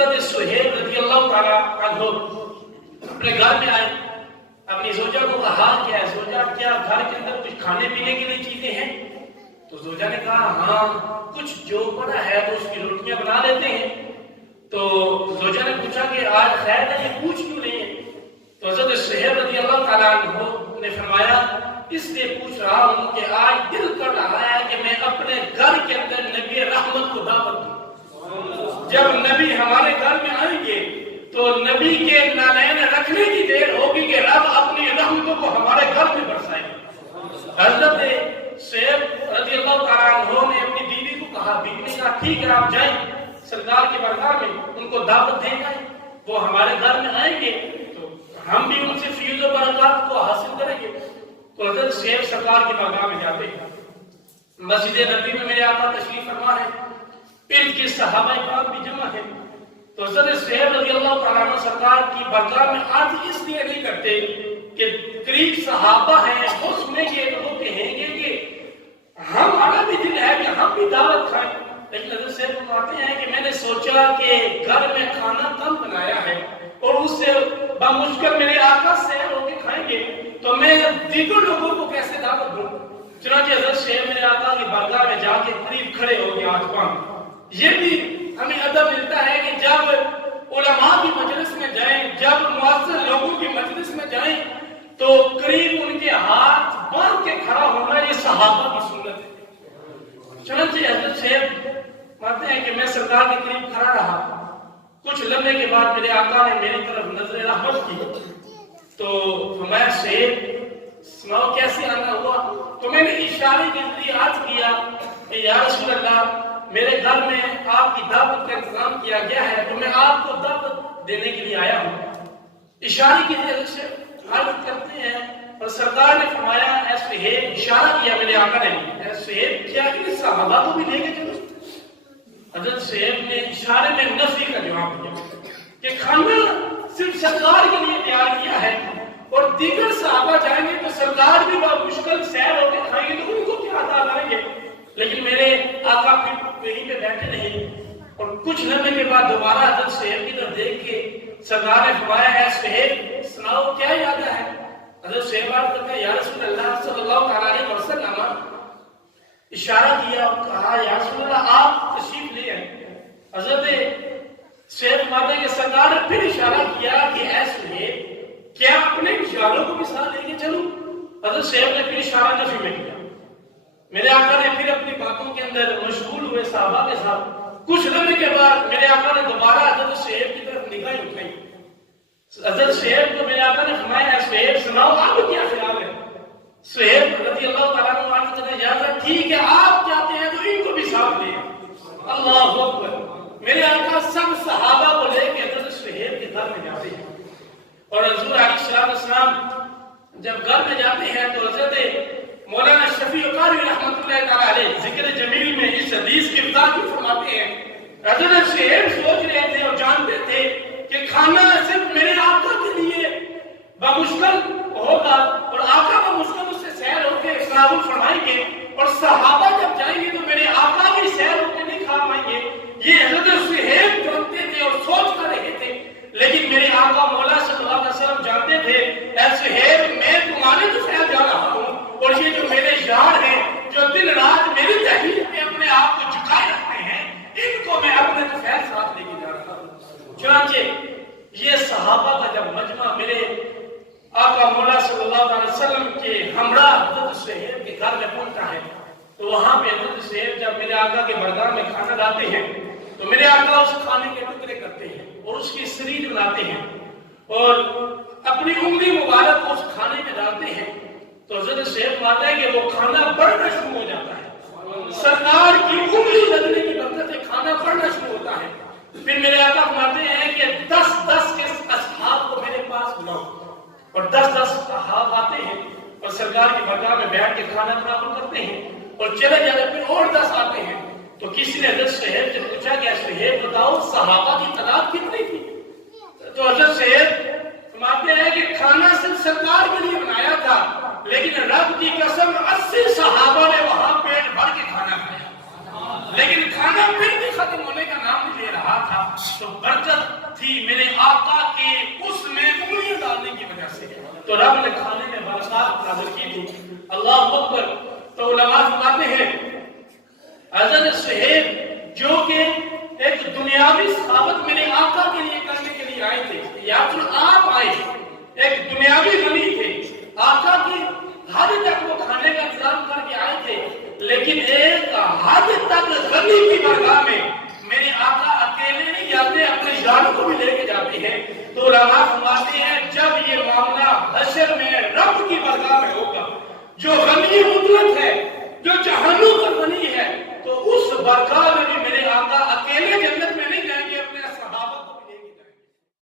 حضرت سہیل رضی اللہ تعالیٰ عنہ اپنے گھر میں آئے، اپنی زوجہ کو کہا کیا ہے زوجہ کیا گھر کے اندر کچھ کھانے پینے کے لیے چیزیں ہیں؟ تو زوجہ نے کہا ہاں کچھ جو پڑا ہے تو اس کی روٹیاں بنا لیتے ہیں۔ تو زوجہ نے پوچھا کہ آج خیر ہے یہ پوچھ کیوں نہیں ہے؟ تو حضرت سہیل رضی اللہ تعالیٰ عنہ نے فرمایا اس لیے پوچھ رہا ہوں کہ آج دل کر رہا ہے کہ میں اپنے گھر کے اندر نبی رحمت کو دعوت دوں۔ جب نبی ہمارے گھر میں آئیں گے تو نبی کے نالین رکھنے کی دیر ہوگی کہ رب اپنی رحمتوں کو ہمارے گھر میں برسائے گا۔ حضرت سہیل رضی اللہ تعالیٰ عنہ نے اپنی بیوی کو کہا، بیوی نے کہا ٹھیک ہے آپ جائیں سرکار کی بارگاہ میں ان کو دعوت دیں گے، وہ ہمارے گھر میں آئیں گے تو ہم بھی ان سے فیض و برکات کو حاصل کریں گے۔ تو حضرت سہیل سرکار کی بارگاہ میں جاتے ہیں، مسجد نبی میں میرے آقا تشریف فرما ہے، ارد کے صحابہ کرام بھی جمع ہیں۔ تو حضرت سہیل رضی اللہ تعالیٰ عنہ سرکار کی بارگاہ میں آج اس لیے نہیں کرتے کہ قریب صحابہ ہیں وہ سنیں گے تو وہ کہیں گے کہ ہمارا بھی دل ہے کہ ہم بھی دعوت کھائیں، لیکن حضرت سہیل فرماتے ہیں کہ میں نے سوچا کہ گھر میں کھانا کم بنایا ہے اور اس سے بمشکل میرے آقا سیر ہو کے کھائیں گے تو میں دیگر لوگوں کو کیسے دعوت دوں؟ چنانچہ حضرت سہیل میرے آقا کی بارگاہ میں جا کے قریب کھڑے ہو گئے آج پان۔ یہ بھی ہمیں ادب ملتا ہے کہ جب علماء کی مجلس میں جائیں، جب معزز لوگوں کی مجلس میں جائیں تو قریب ان کے ہاتھ باندھ کے کھڑا ہونا یہ صحابہ کی سنت ہے۔ چنانچہ حضرت سہیل فرماتے ہیں کہ میں سرکار کے قریب کھڑا رہا، کچھ لمحے کے بعد میرے آقا نے میری طرف نظر رحمت کی تو فرمایا سہیل سناؤ کیسے آنا ہوا؟ تو میں نے اشارے کے ذریعے عرض کیا کہ یا رسول اللہ میرے گھر میں آپ کی دعوت کا انتظام کیا گیا ہے تو میں آپ کو دعوت دینے کے لیے آیا ہوں۔ اشارے کی ذریعے سے عرض کرتے ہیں اور سرکار نے فرمایا اے سہیل، اشارہ کیا میرے آقا نے، اے سہیل کیا ان صحابہ کو بھی لے کے چلو؟ حضرت سہیل نے اشارے میں نفی کا جواب دیا کہ کھانا صرف سرکار کے لیے تیار کیا ہے اور دیگر صحابہ جائیں گے تو سرکار بھی بہت مشکل سیر ہو کے کھائیں گے تو ان کو کیا عطا کریں گے؟ لیکن میرے آقا پھر وہیں پہ بیٹھے نہیں اور کچھ لمحے کے بعد دوبارہ حضرت سہیل کی طرف دیکھ کے سرکار نے فرمایا اے سہیل سناؤ کیا ارادہ ہے؟ حضرت سہیل بات کرتا ہے یا رسول اللہ صلی اللہ علیہ وسلم، اشارہ کیا اور کہا یا رسول اللہ آپ تشریف لے آئے۔ حضرت سہیل فرماتے ہیں کہ سرکار نے پھر اشارہ کیا کہ اے سہیل کیا اپنے اشاروں کو بھی ساتھ لے کے چلوں؟ حضرت سہیل نے پھر اشارہ نفی میں کیا۔ میرے آقا نے پھر اپنی باتوں کے اندر مشغول ہوئے صحابہ کے ساتھ، کچھ لمحے کے بعد میرے آقا نے دوبارہ حضرت سہیل کی طرف نگاہیں اٹھائی۔ حضرت سہیل کو میرے آقا نے فرمایا اے سہیل سناؤ آپ کو کیا خیال ہے؟ سہیل رضی اللہ تعالیٰ عنہ عرض کرتے ہیں یا حضرت ٹھیک ہے آپ چاہتے ہیں تو ان کو بھی ساتھ لیں۔ اللہ اکبر، میرے آقا سب صحابہ کو لے کے حضرت سہیل کے گھر میں جاتے ہیں اور حضور علیہ السلام جب گھر میں جاتے ہیں تو حضرت مولانا شفیع قاری رحمۃ اللہ تعالیٰ علیہ ذکر جمیل میں اس حدیث کی وضاحت فرماتے ہیں حضرت سہیل سوچ رہے تھے اور جانتے تھے کہ کھانا صرف میرے آقا کے لیے بمشکل ہوگا اور آقا بمشکل اس سے سیر ہو کے اصلاح فرمائیں گے اور صحابہ جب جائیں گے تو میرے آقا بھی سیر ہو کے نہیں کھا پائیں گے۔ یہ حضرت سہیل جانتے تھے اور سوچ کر رہے تھے، لیکن میرے آقا مولا صلی اللہ علیہ وسلم جانتے تھے اے سہیل میں تمہارے تو سیر جا رہا ہوں اور یہ جو میرے یار ہیں جو دن رات میری تحریر میں اپنے آپ کو جھکائے رکھتے ہیں ان کو میں اپنے تو خیر ساتھ لے کے جا رہا ہوں۔ چنانچہ یہ صحابہ کا جب مجمع میرے آقا مولا صلی اللہ علیہ وسلم کے ہمراہ حضرت سہیل کے گھر میں پہنچتا ہے تو وہاں پہ حضرت سہیل جب میرے آقا کے بارگاہ میں کھانا لاتے ہیں تو میرے آقا اس کھانے کے ٹکڑے کرتے ہیں اور اس کی سرید بناتے ہیں اور اپنی انگلی مبارک کو اس کھانے میں ڈالتے ہیں تو حضرت سہیل فرماتا ہے کہ وہ کھانا بڑھنا شروع ہو جاتا ہے، سرکار کی انگلی لگنے کی برکت سے کھانا بڑھنا شروع ہوتا ہے۔ پھر میرے آقا فرماتے ہیں کہ 10 کے اصحاب کو میرے پاس بلاؤ اور 10 اصحاب آتے ہیں اور سرکار کی بارگاہ میں بیٹھ کے کھانا تناول کرتے ہیں اور چلے جاتے ہیں۔ پھر اور 10 آتے ہیں تو کسی نے حضرت سہیل سے پوچھا کہ سہیل بتاؤ صحابہ کی تعداد کتنی تھی؟ تو حضرت سہیل فرماتے ہیں کہ کھانا صرف سرکار کے لیے بنایا تھا لیکن رب کی قسم 80 صحابہ نے وہاں پیٹ بھر کے کھانا کھایا، لیکن کھانا پھر بھی ختم ہونے کا نام نہیں لے رہا تھا۔ تو برکت تھی میرے آقا کے اس میں انگلیاں ڈالنے کی وجہ سے، تو رب نے کھانے میں برکات نازل کی تھی۔ اللہ اکبر۔ تو علماء فرماتے ہیں حضرت صہیب جو کہ ایک دنیاوی ثقافت میرے آقا کے لیے کرنے کے لیے آئے تھے، یا پھر آپ آئے ایک دنیاوی غنی تھے، آقا کی حد تک وہ کھانے کا انتظام کر کے آئے تھے، لیکن ایک حد تک غنی کی بارگاہ میں میرے آقا اکیلے نہیں جاتے، اپنے جان کو بھی لے کے جاتے ہیں۔ تو علماء فرماتے ہیں جب یہ معاملہ حشر میں رب کی بارگاہ میں ہوگا، جو غنی مطلق ہے، جو جہنم کا غنی ہے، تو اس بارگاہ میں بھی میرے آقا اکیلے جنت